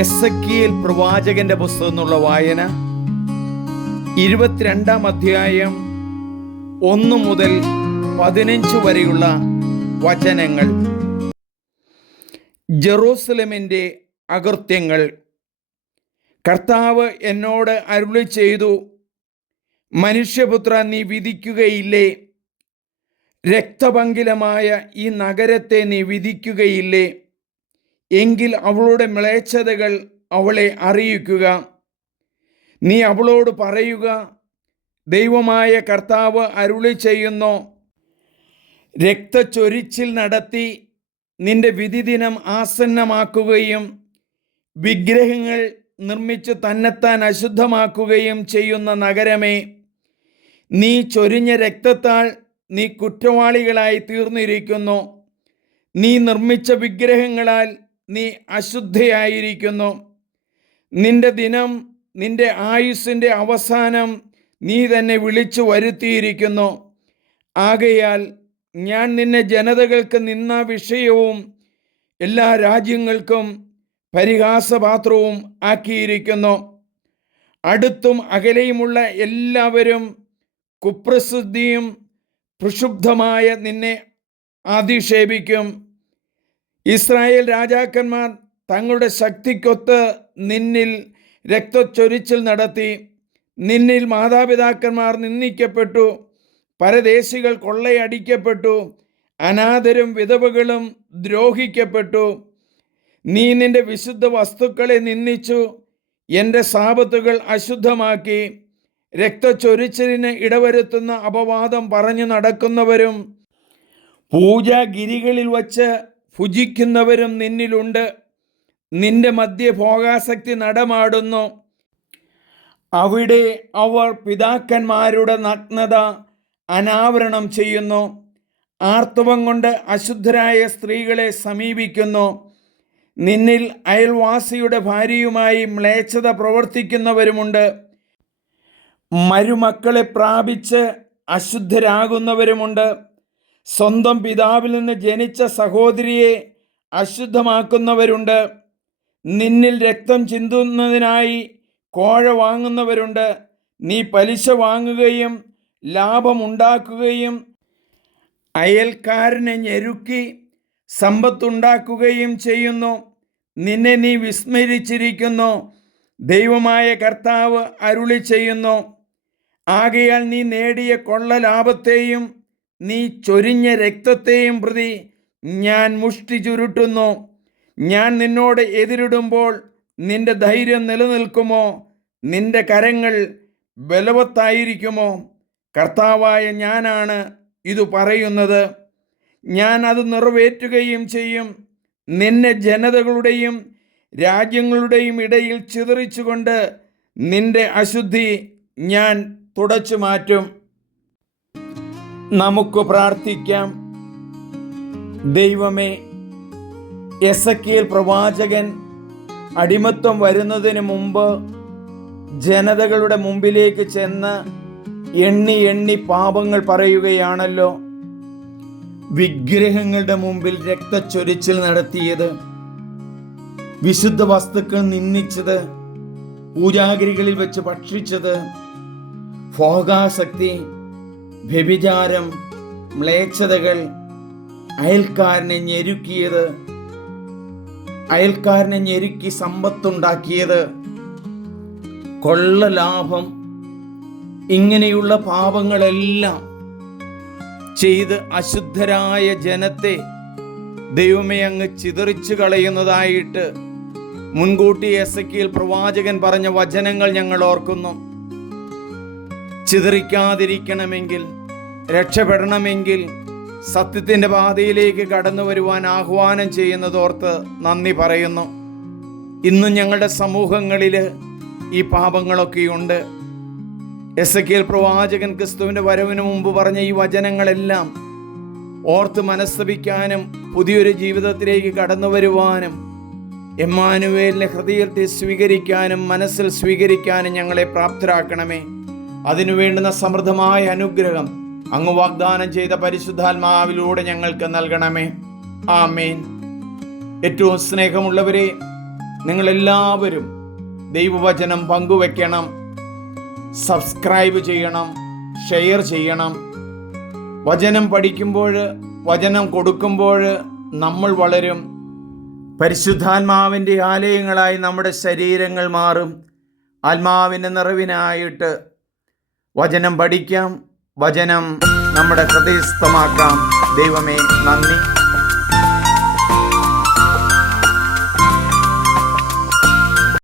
എസക്കിയേൽ പ്രവാചകന്റെ പുസ്തകം എന്നുള്ള വായന ഇരുപത്തിരണ്ടാം അധ്യായം ഒന്ന് മുതൽ പതിനഞ്ച് വരെയുള്ള വചനങ്ങൾ. ജെറൂസലമിന്റെ അകൃത്യങ്ങൾ. കർത്താവ് എന്നോട് അരുളി ചെയ്തു മനുഷ്യപുത്ര നീ വിധിക്കുകയില്ലേ? രക്തപങ്കിലമായ ഈ നഗരത്തെ നീ വിധിക്കുകയില്ലേ? എങ്കിൽ അവളുടെ മ്ലേച്ഛതകൾ അവളെ അറിയിക്കുക. നീ അവളോട് പറയുക ദൈവമായ കർത്താവ് അരുളി ചെയ്യുന്നു രക്തച്ചൊരിച്ചിൽ നടത്തി നിന്റെ വിധിദിനം ആസന്നമാക്കുകയും വിഗ്രഹങ്ങൾ നിർമ്മിച്ച് തന്നെത്താൻ അശുദ്ധമാക്കുകയും ചെയ്യുന്ന നഗരമേ നീ ചൊരിഞ്ഞ രക്തത്താൽ നീ കുറ്റവാളികളായി തീർന്നിരിക്കുന്നു. നീ നിർമ്മിച്ച വിഗ്രഹങ്ങളാൽ നീ അശുദ്ധയായിരിക്കുന്നു. നിന്റെ ദിനം നിന്റെ ആയുസ്സിന്റെ അവസാനം നീ തന്നെ വിളിച്ചു വരുത്തിയിരിക്കുന്നു. ആകയാൽ ഞാൻ നിന്നെ ജനതകൾക്ക് നിന്ന വിഷയവും എല്ലാ രാജ്യങ്ങൾക്കും പരിഹാസപാത്രവും ആക്കിയിരിക്കുന്നു. അടുത്തും അകലെയുമുള്ള എല്ലാവരും കുപ്രസിദ്ധിയും പ്രക്ഷുബ്ധമായ നിന്നെ അധിക്ഷേപിക്കും ഇസ്രായേൽ രാജാക്കന്മാർ തങ്ങളുടെ ശക്തിക്കൊത്ത് നിന്നിൽ രക്തച്ചൊരിച്ചിൽ നടത്തി നിന്നിൽ മാതാപിതാക്കന്മാർ നിന്ദിക്കപ്പെട്ടു പരദേശികൾ കൊള്ളയടിക്കപ്പെട്ടു അനാഥരും വിധവകളും ദ്രോഹിക്കപ്പെട്ടു. നീ നിന്റെ വിശുദ്ധ വസ്തുക്കളെ നിന്ദിച്ചു എന്റെ സാപത്തുകൾ അശുദ്ധമാക്കി രക്തച്ചൊരിച്ചിലിന് ഇടവരുത്തുന്ന അപവാദം പറഞ്ഞു നടക്കുന്നവരും പൂജാഗിരികളിൽ വച്ച് ഭുജിക്കുന്നവരും നിന്നിലുണ്ട്. നിന്റെ മധ്യ ഭോഗാസക്തി നടമാടുന്നു. അവിടെ അവർ പിതാക്കന്മാരുടെ നഗ്നത അനാവരണം ചെയ്യുന്നു. ആർത്തവം കൊണ്ട് അശുദ്ധരായ സ്ത്രീകളെ സമീപിക്കുന്നു. നിന്നിൽ അയൽവാസിയുടെ ഭാര്യയുമായി മ്ലേച്ഛത പ്രവർത്തിക്കുന്നവരുമുണ്ട്. മരുമക്കളെ പ്രാപിച്ച് അശുദ്ധരാകുന്നവരുമുണ്ട്. സ്വന്തം പിതാവിൽ നിന്ന് ജനിച്ച സഹോദരിയെ അശുദ്ധമാക്കുന്നവരുണ്ട്. നിന്നിൽ രക്തം ചിന്തുന്നതിനായി കോഴ വാങ്ങുന്നവരുണ്ട്. നീ പലിശ വാങ്ങുകയും ലാഭമുണ്ടാക്കുകയും അയൽക്കാരനെ ഞെരുക്കി സമ്പത്തുണ്ടാക്കുകയും ചെയ്യുന്നു. നിന്നെ നീ വിസ്മരിച്ചിരിക്കുന്നു. ദൈവമായ കർത്താവ് അരുളി ചെയ്യുന്നു ആകയാൽ നീ നേടിയ കൊള്ള ലാഭത്തെയും നീ ചൊരിഞ്ഞ രക്തത്തെയും പ്രതി ഞാൻ മുഷ്ടി ചുരുട്ടുന്നു. ഞാൻ നിന്നോട് എതിരിടുമ്പോൾ നിന്റെ ധൈര്യം നിലനിൽക്കുമോ? നിന്റെ കരങ്ങൾ ബലവത്തായിരിക്കുമോ? കർത്താവായ ഞാനാണ് ഇത് പറയുന്നത്. ഞാൻ അത് നിറവേറ്റുകയും ചെയ്യും. നിന്നെ ജനതകളുടെയും രാജ്യങ്ങളുടെയും ഇടയിൽ ചിതറിച്ചുകൊണ്ട് നിന്റെ അശുദ്ധി ഞാൻ തുടച്ചു മാറ്റും. നമുക്ക് പ്രാർത്ഥിക്കാം. ദൈവമേ എസക്കിയൽ പ്രവാചകൻ അടിമത്വം വരുന്നതിന് മുമ്പ് ജനതകളുടെ മുമ്പിലേക്ക് ചെന്ന് എണ്ണി എണ്ണി പാപങ്ങൾ പറയുകയാണല്ലോ. വിഗ്രഹങ്ങളുടെ മുമ്പിൽ രക്തച്ചൊരിച്ചിൽ നടത്തിയത് വിശുദ്ധ വസ്തുക്കൾ നിന്ദിച്ചത് പൂജാഗിരികളിൽ വെച്ച് ഭക്ഷിച്ചത് ഭോഗാസക്തി വ്യഭിചാരം മ്ലേച്ഛതകൾ അയൽക്കാരനെ ഞെരുക്കിയത് അയൽക്കാരനെ ഞെരുക്കി സമ്പത്തുണ്ടാക്കിയത് കൊള്ള ലാഭം ഇങ്ങനെയുള്ള പാപങ്ങളെല്ലാം ചെയ്ത് അശുദ്ധരായ ജനത്തെ ദൈവമേ അങ്ങ് ചിതറിച്ചു കളയുന്നതായിട്ട് മുൻകൂട്ടി എസക്കിയിൽ പ്രവാചകൻ പറഞ്ഞ വചനങ്ങൾ ഞങ്ങൾ ഓർക്കുന്നു. ചിതറിക്കാതിരിക്കണമെങ്കിൽ രക്ഷപ്പെടണമെങ്കിൽ സത്യത്തിന്റെ പാതയിലേക്ക് കടന്നു വരുവാൻ ആഹ്വാനം ചെയ്യുന്നതോർത്ത് നന്ദി പറയുന്നു. ഇന്നും ഞങ്ങളുടെ സമൂഹങ്ങളിൽ ഈ പാപങ്ങളൊക്കെയുണ്ട്. എസ് കെൽ പ്രവാചകൻ ക്രിസ്തുവിന്റെ വരവിന് മുമ്പ് പറഞ്ഞ ഈ വചനങ്ങളെല്ലാം ഓർത്ത് മനസ്തപിക്കാനും പുതിയൊരു ജീവിതത്തിലേക്ക് കടന്നു വരുവാനും എമ്മാനുവേലിനെ ഹൃദയത്തെ സ്വീകരിക്കാനും മനസ്സിൽ സ്വീകരിക്കാനും ഞങ്ങളെ പ്രാപ്തരാക്കണമേ. അതിനു വേണ്ടുന്ന സമൃദ്ധമായ അനുഗ്രഹം അങ്ങ് വാഗ്ദാനം ചെയ്ത പരിശുദ്ധാത്മാവിലൂടെ ഞങ്ങൾക്ക് നൽകണമേ. ആമേൻ. ഏറ്റവും സ്നേഹമുള്ളവരെ നിങ്ങളെല്ലാവരും ദൈവവചനം പങ്കുവെക്കണം സബ്സ്ക്രൈബ് ചെയ്യണം ഷെയർ ചെയ്യണം. വചനം പഠിക്കുമ്പോൾ വചനം കൊടുക്കുമ്പോൾ നമ്മൾ വളരും. പരിശുദ്ധാത്മാവിന്റെ ആലയങ്ങളായി നമ്മുടെ ശരീരങ്ങൾ മാറും. ആത്മാവിന്റെ നിറവിനായിട്ട് വചനം പഠിക്കാം വചനം നമ്മുടെ ഹൃദയസ്ഥമാക്കാം. ദൈവമേ നന്ദി.